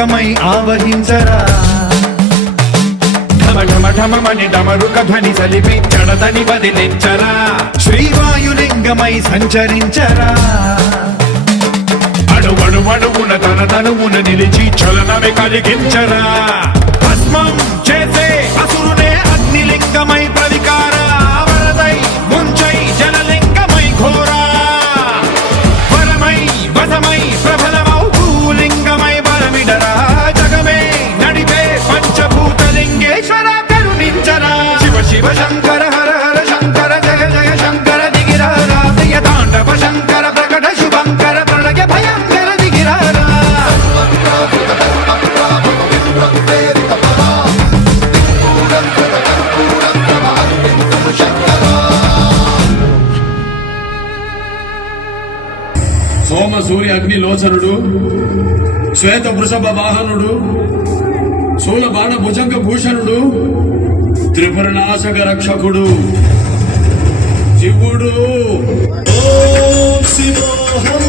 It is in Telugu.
లింగమై ఆవహించరా ఢమఢమఢమని డమరుక ధ్వని సలిపి జడదని వదిలించరా శ్రీవాయులింగమై సంచరించరా అణువణువున తన తనువున నిలిచి చలనమే కలిగించరా భస్మం చేసే అసురునే అగ్నిలింగమై ప్రవికార వరదై ముంచై జలలింగమై ఘోరా వరమై వసమై ప్రబలమౌ భూలింగమై బలమిడరా జగమే నడిపే పంచభూతలింగేశ్వర కరుణించరా శివ శివ శంకర హర హర శంకర జయ జయ శంకర దిగిరారా ప్రియ తాండవ శంకర ప్రకట శుభంకర ప్రళయ భయంకర దిగిరారా సోమ సూర్య అగ్ని లోచనుడు శ్వేత వృషభ వాహనుడు శూల బాణ భుజంగ భూషణుడు త్రిపుర నాశక రక్షకుడు శివుడు. ఓం శివోహం.